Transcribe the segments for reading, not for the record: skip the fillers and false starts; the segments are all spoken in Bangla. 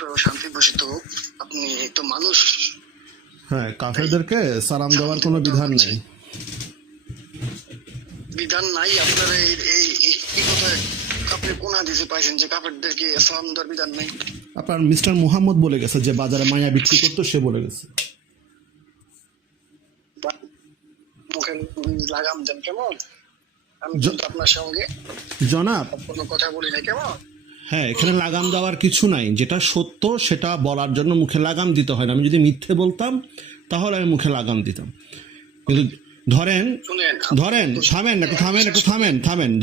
আপনার শান্তি বসিত হোক। আপনি তো মানুষ। হ্যাঁ, কাফেরদেরকে সালাম দেওয়ার কোনো বিধান নেই। বিধান নাই আপনার এই কথা আপনি কোন হাদিসে পাইছেন যে কাফেরদেরকে সালাম দেওয়ার বিধান নাই? আপনার মিস্টার মুহাম্মদ বলে গেছে, যে বাজারে মায়া বিক্রি করতো, সে বলে গেছে। মুখে লাগাম দেন কেমন? আমি কিন্তু আপনার সঙ্গে জনাব, কোনো কথা বলি না কেমন? হ্যাঁ, এখানে লাগাম দেওয়ার কিছু নাই। যেটা সত্য সেটা বলার জন্য মুখে লাগাম দিতে হয় না। আমি যদি মিথ্যে বলতাম তাহলে আমি মুখে লাগাম দিতাম। কিন্তু ধরেন থামেন,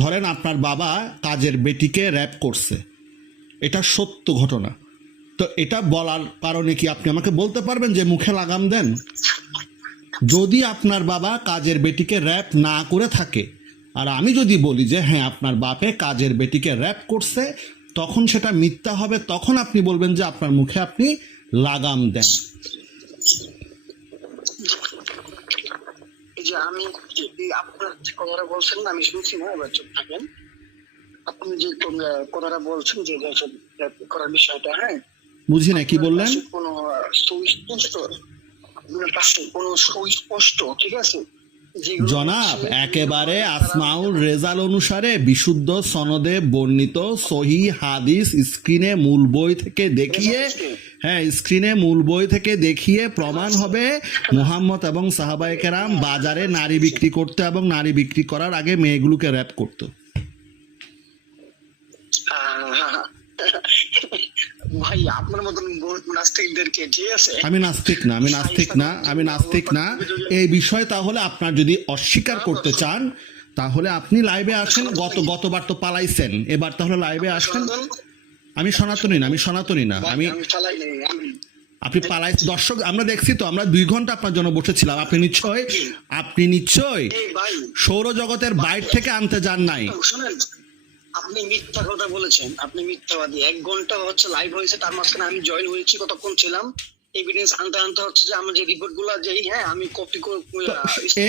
ধরেন আপনার বাবা কাজের বেটিকে র্যাপ করছে, এটা সত্য ঘটনা। তো এটা বলার কারণে কি আপনি আমাকে বলতে পারবেন যে মুখে লাগাম দেন? যদি আপনার বাবা কাজের বেটিকে র্যাপ না করে থাকে, আর আমি যদি বলি যে হ্যাঁ আপনার বাপে কাজের বেটিকে র্যাপ করছে, তখন সেটা মিথ্যা হবে। তখন আপনি বলবেন যে আপনার মুখে আপনি লাগাম দেন। এই যে আমি আপনার যে কথাটা বলছেন না, আমি শুনছি না, এবার চুপ থাকেন। আপনি যে কথাটা বলছেন যে করার বিষয়টা, হ্যাঁ বুঝি না, কি বললেন? কোনো সুস্পষ্ট, আপনার কাছে কোনো সুস্পষ্ট, ঠিক আছে, জনাব, একেবারে আসমাউল রেজাল অনুসারে বিশুদ্ধ সনদে বর্ণিত সহি হাদিস স্ক্রিনে মূল বই থেকে দেখিয়ে, হ্যাঁ স্ক্রিনে মূল বই থেকে দেখিয়ে প্রমাণ হবে মুহাম্মদ এবং সাহাবায়ে কেরাম বাজারে নারী বিক্রি করতে এবং নারী বিক্রি করার আগে মেয়েগুলোকে র্যাপ করতো। ভাই আপনার মতন বহুত নাস্তিকদেরকে, ঠিক আছে, আমি নাস্তিক না। এই বিষয় তাহলে আপনার যদি অস্বীকার করতে চান তাহলে আপনি লাইভে আসেন। গতবার তো পালাইছেন, এবার তাহলে লাইভে আসেন। আমি সনাতনী না। আপনি পালাই দর্শক, আমরা দেখছি তো, আমরা 2 ঘন্টা আপনার জন্য বসেছিলাম। আপনি নিশ্চয় সৌরজগতের বাইরে থেকে আনতে যান নাই। আপনি মিথ্যা কথা বলেছেন, আপনি মিথ্যাবাদী। 1 ঘন্টা হচ্ছে লাইভ হয়েছে, তার মাঝখানে আমি জয়েন হয়েছি, কতক্ষণ ছিলাম এভিডেন্স আনতে হচ্ছে যে আমার যে রিপোর্ট গুলো, যে হ্যাঁ আমি কপি করে।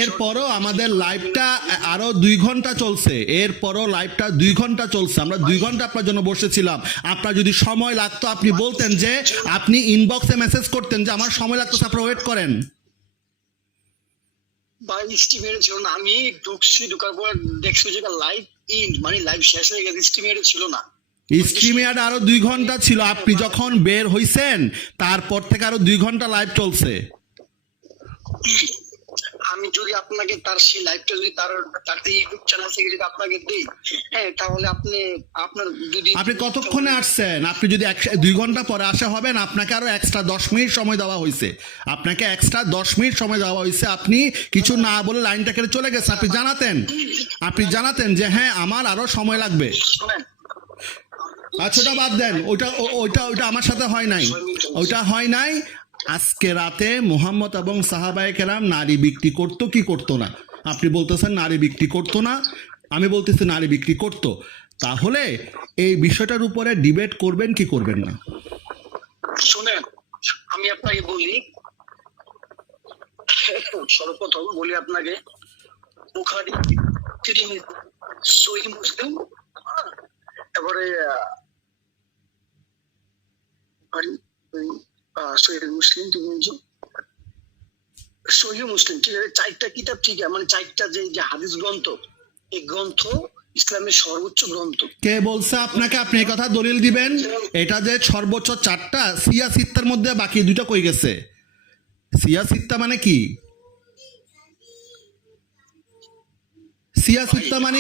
এরপরও আমাদের লাইভটা আরো 2 ঘন্টা চলছে। আমরা 2 ঘন্টা আপনার জন্য বসেছিলাম। আপনার যদি সময় লাগতো আপনি বলতেন, যে আপনি ইনবক্সে মেসেজ করতেন যে আমার সময় লাগতো, আপনারা ওয়েট করেন। ভাই স্টিমের ছিল না, আমি ঢোকার পর দেখছি যে লাইভ মানে লাইভ শেষ হয়ে গেছে, স্টিমের ছিল না। স্ট্রিমিয়ার আরো 2 ঘন্টা ছিল। আপনি যখন বের হইছেন তারপর থেকে আরো 2 ঘন্টা লাইভ চলছে। আমি যদি আপনাকে তার সেই লাইভটা যদি তার ইউটিউব চ্যানেল থেকে যদি আপনাকে দিই, হ্যাঁ তাহলে আপনার যদি আপনি কতক্ষণে আসছেন? আপনি যদি 2 ঘন্টা পরে আসা হবেন, আপনাকে আরো এক্সট্রা 10 মিনিট সময় দেওয়া হয়েছে। আপনি কিছু না বলে লাইনটা কেটে চলে গেছে। আপনি জানাতেন যে হ্যাঁ আমার আরো সময় লাগবে। আচ্ছা, ওটা বাদ দেন, ওইটা আমার সাথে হয় নাই। আজকে রাতে মুহাম্মদ এবং সাহাবায়ে কেরাম নারী বিক্রি করতো কি করতো না? আপনি বলতেছেন নারী বিক্রি করতো না, আমি বলতেছি নারী বিক্রি করতো। তাহলে এই বিষয়টার উপরে ডিবেট করবেন কি করবেন না? শুনেন, আমি আপনাকে বলি, সর্বপ্রথম বলি আপনাকে, বুখারী, তিরমিজি, সহিহ মুসলিম, এবারে সহিহ মুসলিম, ঠিক আছে, 4টা কিতাব, ঠিক আছে, মানে 4টা যে হাদিস গ্রন্থ, এই গ্রন্থ ইসলামের সর্বোচ্চ গ্রন্থ। কে বলছে আপনাকে? আপনি এই কথা দলিল দিবেন? এটা যে সর্বোচ্চ 4টা, সিয়া সিত্তার মধ্যে বাকি 2টা কই গেছে? সিয়া সিত্তা মানে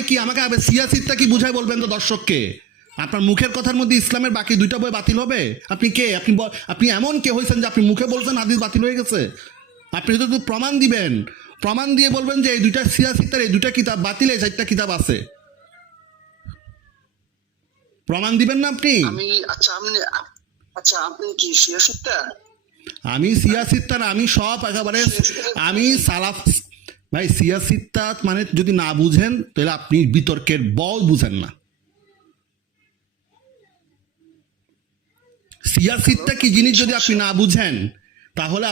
কি? আমাকে সিয়া সিত্তা কি বুঝাই বলবেন তো দর্শককে? আপনার মুখের কথার মধ্যে ইসলামের বাকি 2টা বই বাতিল হবে? আপনি কে? আপনি এমন কে হয়েছেন যে আপনি মুখে বলছেন হাদিস বাতিল হয়ে গেছে? আপনি তো প্রমাণ দিবেন, প্রমাণ দিয়ে বলবেন যে এই 2টা সিয়া সিত্তার এই 2টা কিতাব বাতিল, এই 4টা কিতাব আছে। প্রমাণ দিবেন না আপনি? আপনি কি সিয়া সিত্তা? আমি সিয়া সিত্তা না, আমি সব একেবারে, আমি সালাফ। ভাই, সিয়া সিত্তা মানে যদি না বুঝেন তাহলে আপনি বিতর্কের বল বুঝেন না। সিয়া সিত্তা কি জিনিস যদি আপনি না বুঝেন তাহলে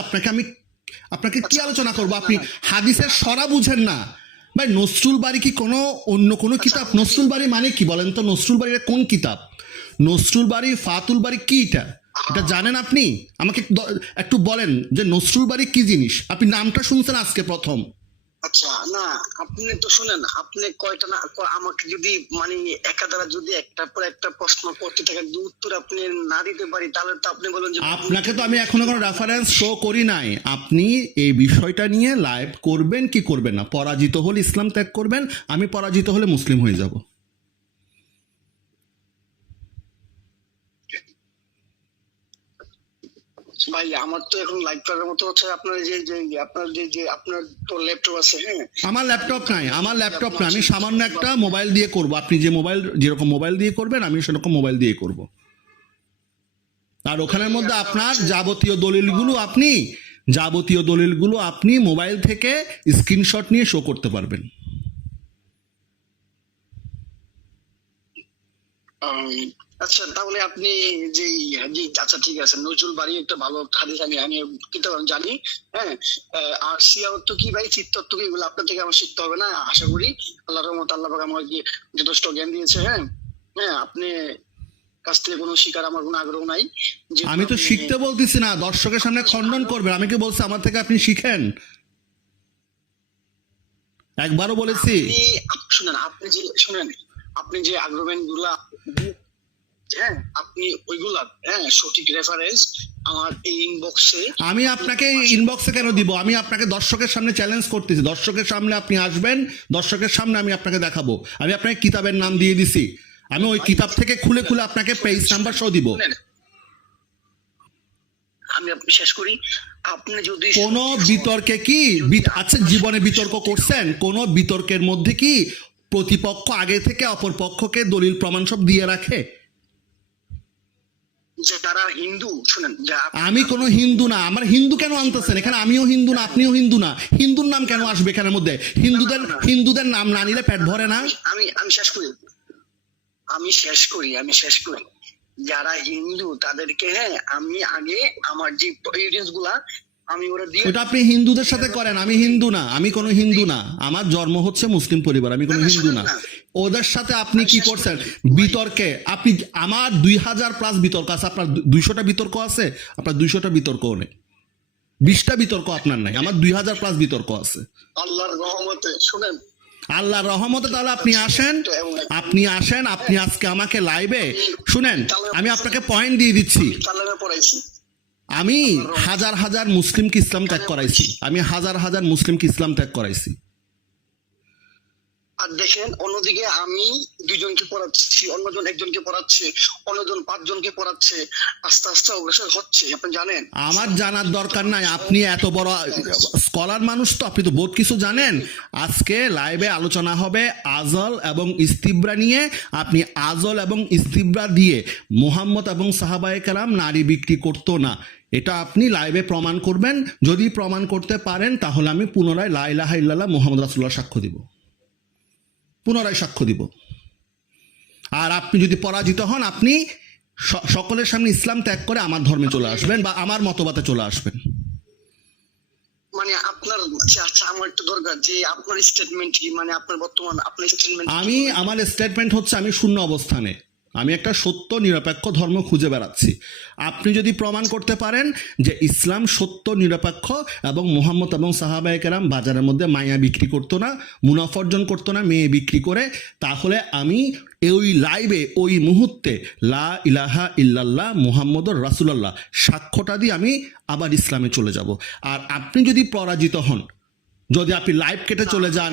আপনাকে কি আলোচনা করবো? আপনি হাদিসের সরা বুঝেন না। ভাই, নসরুল বাড়ি কি অন্য কোনো কিতাব? নসরুল বাড়ি মানে কি বলেন তো? নসরুল বাড়ির কোন কিতাব? নসরুল বাড়ি, ফাতুল বাড়ি কি? এটা এটা জানেন আপনি? আমাকে একটু বলেন যে নসরুল বাড়ি কি জিনিস? আপনি নামটা শুনছেন আজকে প্রথম। আচ্ছা, না আপনি তো শুনেন, আপনি কয়টা না আমাকে যদি মানে একাধারে যদি একটার পর একটা প্রশ্ন করতে থাকেন, যদি উত্তর আপনি না দিতে পারি, তাহলে তো আপনি বলেন যে আপনাকে তো আমি এখনো কোনো রেফারেন্স শো করি নাই। আপনি এই বিষয়টা নিয়ে লাইভ করবেন কি করবেন না? পরাজিত হলে ইসলাম ত্যাগ করবেন, আমি পরাজিত হলে মুসলিম হয়ে যাব। ভাই আমার তো এখন লাইভ করার মতো হচ্ছে আপনার আপনার যে আপনার তো ল্যাপটপ আছে, হ্যাঁ? আমার ল্যাপটপ নাই, আমার ল্যাপটপ নাই, আমি সামান্য একটা মোবাইল দিয়ে করব। আপনি যে মোবাইল যেরকম মোবাইল দিয়ে করবেন আমি সেরকম মোবাইল দিয়ে করব। আর ওখানের মধ্যে আপনার যাবতীয় দলিলগুলো আপনি মোবাইল থেকে স্ক্রিনশট নিয়ে শো করতে পারবেন। আচ্ছা, তাহলে আপনি যে আচ্ছা ঠিক আছে, নজরুল বাড়ি একটা ভালো একটা হাদিস, আমি কিতাব জানি, হ্যাঁ। আর সিয়ারত কি ভাই, চিত্তত্ব কি, এগুলো আপনার থেকে আমার শিখতে হবে না আশা করি। আল্লাহর রহমত, আল্লাহ পাক আমাকে যথেষ্ট জ্ঞান দিয়েছে, হ্যাঁ। হ্যাঁ, আপনি কাছ থেকে কোনো শিকার আমার কোনো আগ্রহ নাই। আমি তো শিখতে বলতেছি না, দর্শকের সামনে খণ্ডন করবেন। আমি কি বলছি আমার থেকে আপনি শিখেন? একবারও বলেছি? শুনেন, আপনি যে আগ্রহমেন্ট গুলা, হ্যাঁ, আপনি ওইগুলা, হ্যাঁ, সঠিক রেফারেন্স আমার এই ইনবক্সে। আমি আপনাকে ইনবক্সে কেন দিব? আমি আপনাকে দর্শকের সামনে চ্যালেঞ্জ করতেছি। দর্শকের সামনে আপনি আসবেন, দর্শকের সামনে আমি আপনাকে দেখাবো। আমি আপনাকে কিতাবের নাম দিয়ে দিছি, আমি ওই কিতাব থেকে খুলে খুলে আপনাকে পেজ নাম্বার সহ দিব। আমি আপনি শেষ করি। আপনি যদি কোন বিতর্কে কি আচ্ছা জীবনে বিতর্ক করছেন? কোন বিতর্কের মধ্যে কি প্রতিপক্ষ আগে থেকে অপর পক্ষকে দলিল প্রমাণ সব দিয়ে রাখে? যে তারা হিন্দু, শুনেন, আমি কোনো হিন্দু না। আমার হিন্দু কেন আনতেছেন এখানে? আমিও হিন্দু না, আপনিও হিন্দু না। হিন্দুর নাম কেন আসবে এখানের মধ্যে? হিন্দুদের নাম না নিলে পেট ভরে না। আমি শেষ করি। যারা হিন্দু তাদেরকে, হ্যাঁ, আমি আগে আমার যে এভিডেন্স গুলা আমি ওরা দিয়ে। ওটা আপনি হিন্দুদের সাথে করেন, আমি হিন্দু না, আমি কোনো হিন্দু না। আমার জন্ম হচ্ছে মুসলিম পরিবার, আমি কোনো হিন্দু না। ওদের সাথে আপনি কি করছেন বিতর্কে? আপনি আমার 2000+ বিতর্ক আছে, আপনার 200টা বিতর্ক আছে, আপনার 200টা বিতর্কও নেই, 20টা বিতর্ক আপনার নাই, আমার 2000+ বিতর্ক আছে। আল্লাহর রহমতে, শুনেন, আল্লাহর রহমতে। তাহলে আপনি আসেন, আপনি আজকে আমাকে লাইভে শুনেন, আমি আপনাকে পয়েন্ট দিয়ে দিচ্ছি। আমি হাজার হাজার মুসলিমকে ইসলাম ত্যাগ করাইছি। আর দেখেন, অন্যদিকে আমি 2জনকে পড়াচ্ছি, অন্যজন 1জনকে পড়াচ্ছে, অন্যজন 5জনকে পড়াচ্ছে, আস্তে আস্তে অগ্রসর হচ্ছে, আপনি জানেন। আমার জানার দরকার নাই, আপনি এত বড় স্কলার মানুষ, তো আপনি তো বহুত কিছু জানেন। আজকে লাইভে আলোচনা হবে আজল এবং ইস্তিবরা নিয়ে। আপনি আজল এবং ইস্তিবরা দিয়ে মুহাম্মদ এবং সাহাবায়ে কেরাম নারী বিক্রি করতো না, এটা আপনি লাইভে প্রমাণ করবেন। যদি প্রমাণ করতে পারেন তাহলে আমি পুনরায় লা ইলাহা ইল্লাল্লাহ মুহাম্মদ রাসূলুল্লাহ সাক্ষ্য দিব, পুনরায় সাক্ষ্য দিব। আর আপনি যদি পরাজিত হন, আপনি সকলের সামনে ইসলাম ত্যাগ করে আমার ধর্মে চলে আসবেন বা আমার মতবাদে চলে আসবেন। মানে আপনার, আচ্ছা আমার একটু দরকার যে আপনার স্টেটমেন্ট কি, মানে আপনার বর্তমান আপনার স্টেটমেন্ট। আমার স্টেটমেন্ট হচ্ছে আমি শূন্য অবস্থানে, আমি একটা সত্য নিরপেক্ষ ধর্ম খুঁজে বেড়াচ্ছি। আপনি যদি প্রমাণ করতে পারেন যে ইসলাম সত্য নিরপেক্ষ এবং মুহাম্মদ এবং সাহাবায়ে কেরাম বাজারের মধ্যে মায়া বিক্রি করতো না, মুনাফা অর্জন করতো না মেয়ে বিক্রি করে, তাহলে আমি ওই লাইভে ওই মুহূর্তে লা ইলাহা ইল্লাল্লাহ মুহাম্মদুর রাসূলুল্লাহ সাক্ষ্যটা দিয়ে আমি আবার ইসলামে চলে যাব। আর আপনি যদি পরাজিত হন, যদি আপনি লাইভ কেটে চলে যান,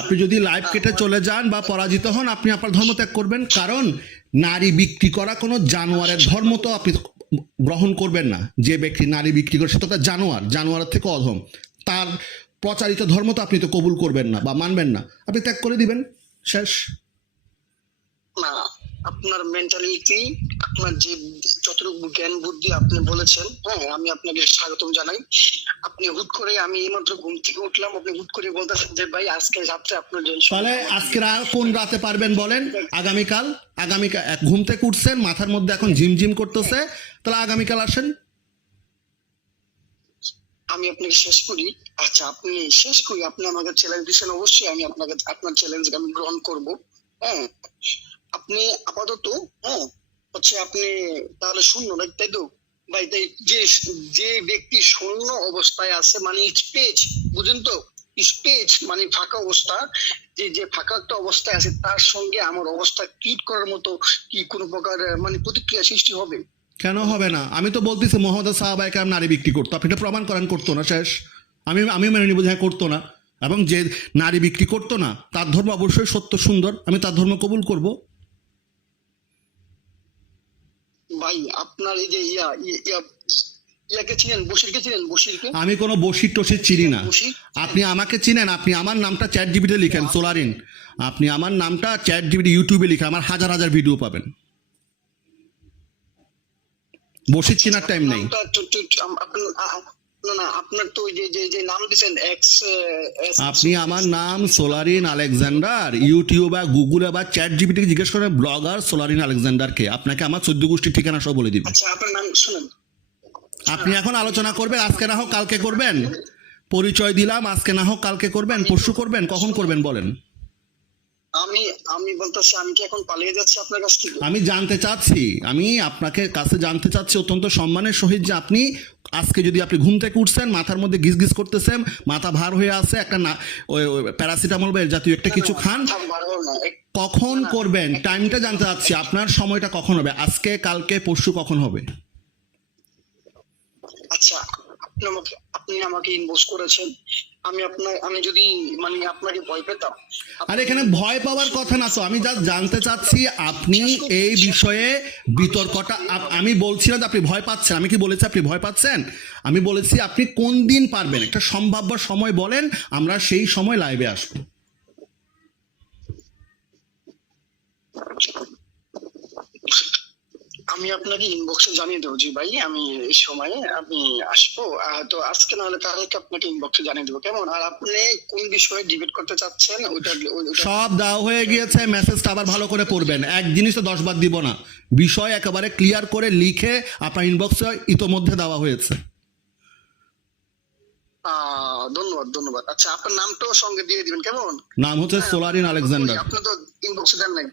আপনি যদি লাইভ কেটে চলে যান বা পরাজিত হন, আপনি আপনার ধর্ম ত্যাগ করবেন। কারণ নারী বিক্রি করা কোনো জানোয়ারের ধর্ম তো আপনি গ্রহণ করবেন না। যে ব্যক্তি নারী বিক্রি করে সেটা তার জানোয়ারের থেকে অধম, তার প্রচারিত ধর্ম তো আপনি তো কবুল করবেন না বা মানবেন না, আপনি ত্যাগ করে দিবেন, শেষ। না, আপনার মেন্টালিটি, আপনার যে যতটুকু জ্ঞান বুদ্ধি আপনি বলেছেন, হ্যাঁ, আমি আপনাকে স্বাগতম জানাই। আপনি হুট করে, আমি এইমাত্র ঘুম থেকে উঠলাম, আপনি হুট করে বলতেছেন যে ভাই আজকে রাত্রে আপনার জন্য। তাহলে আজকে কোন রাতে পারবেন বলেন? আগামীকাল ঘুম থেকে উঠছেন, মাথার মধ্যে এখন ঝিমঝিম করতেছে, তাহলে আগামীকাল আসেন। আমি আপনাকে শেষ করি। আচ্ছা, আপনি শেষ করি, আপনি আমাকে চ্যালেঞ্জ দিচ্ছেন, অবশ্যই আমি আপনার চ্যালেঞ্জ আমি গ্রহণ করব, হ্যাঁ। আপনি আপাতত, হ্যাঁ, হচ্ছে আপনি তাহলে শূন্য নাকি, তাই তো ভাই? তাই যে যে ব্যক্তি শূন্য অবস্থায় আছে মানে স্পেস, বুঝেন তো? স্পেস মানে ফাঁকা অবস্থা, যে যে ফাঁকা একটা অবস্থায় আছে তার সঙ্গে আমার অবস্থা ট্রিট করার মতো কি কোনো প্রকার মানে প্রতিক্রিয়া সৃষ্টি হবে? কেন হবে না? আমি তো বলতেছি মোহাম্মদ সাহাবায়ে কেরাম নারী বিক্রি করতো, আপনি এটা প্রমাণ করেন করতো না, শেষ। আমি মেনে নিব যে হ্যাঁ করতো না, এবং যে নারী বিক্রি করতো না তার ধর্ম অবশ্যই সত্য সুন্দর, আমি তার ধর্ম কবুল করব। ভাই আপনার এই যে ইয়াকে চিনেন, বশিরকে চিনেন? বশিরকে? আমি কোনো বসির টসির চিনি না। বশির? আপনি আমাকে চিনেন? আপনি আমার নামটা চ্যাট জিবিতে লিখেন সোলারিন, আপনি আমার নামটা চ্যাট জিবিতে ইউটিউবে লিখেন, আমার হাজার হাজার ভিডিও পাবেন। বসির চেনার টাইম নেই। নামটা না না, আপনার তো ওই যে যে যে নাম দিছেন এক্স, আপনি আমার নাম সোলারিন আলেকজান্ডার, ইউটিউবে গুগলে বা চ্যাট জিপিটি জিজ্ঞেস করেন ব্লগার সোলারিন আলেকজান্ডারকে, আপনাকে আমার 14 গোষ্ঠীর ঠিকানা সব বলে দিবে। আচ্ছা আপনার নাম শুনেন, আপনি এখন আলোচনা করবেন, আজকে না হোক কালকে করবেন। পরিচয় দিলাম, আজকে না হোক কালকে করবেন, পরশু করবেন, কখন করবেন বলেন? আমি আমি বলতেছি আমি কি এখন পালিয়ে যাচ্ছি আপনার কাছ থেকে? আমি জানতে চাচ্ছি, আমি আপনাকে কাছে জানতে চাচ্ছি অত্যন্ত সম্মানের সহিত, যে আপনি আজকে যদি আপনি ঘুম থেকে উঠছেন, মাথার মধ্যে গিজ গিজ করতেছেন, মাথা ভার হয়ে আছে, একটা না ওই প্যারাসিটামল বা এর জাতীয় একটা কিছু খান, মাথা ভার হলো না, কখন করবেন? টাইমটা জানতে চাচ্ছি, আপনার সময়টা কখন হবে? আজকে, কালকে, পরশু কখন হবে? আচ্ছা আপনি আমাকে ইনবক্স করেছেন, আমি যদি মানে আপনাকে ভয় পেতাম। আর এখানে ভয় পাওয়ার কথা না তো, আমি যা জানতে চাচ্ছি আপনি এই বিষয়ে বিতর্কটা, আমি বলছি না যে আপনি ভয় পাচ্ছেন, আমি কি বলেছি আপনি ভয় পাচ্ছেন? আমি বলেছি আপনি কোন দিন পারবেন, একটা সম্ভাব্য সময় বলেন, আমরা সেই সময় লাইভে আসবো। আমি আপনাকে ইনবক্সে জানিয়ে দেবো জি ভাই, আমি এই সময়ে আমি আসবো, তো আজকে না হলে কালকে আপনাকে ইনবক্সে জানিয়ে দেবো, কেমন? আর আপনি কোন বিষয়ে ডিবেট করতে চাচ্ছেন ওইটা সব দেওয়া হয়ে গিয়েছে, মেসেজটা আবার ভালো করে পড়বেন, এক জিনিস তো 10 বার দিব না, বিষয় একেবারে ক্লিয়ার করে লিখে আপনার ইনবক্সে ইতোমধ্যে দেওয়া হয়েছে। ধন্যবাদ ধন্যবাদ। আচ্ছা আপনার নামটাও সঙ্গে দিয়ে দিবেন, কেমন? নাম হচ্ছে সোলারিন আলেকজান্ডার। আপনি তো ইনবক্সে দেন নাই।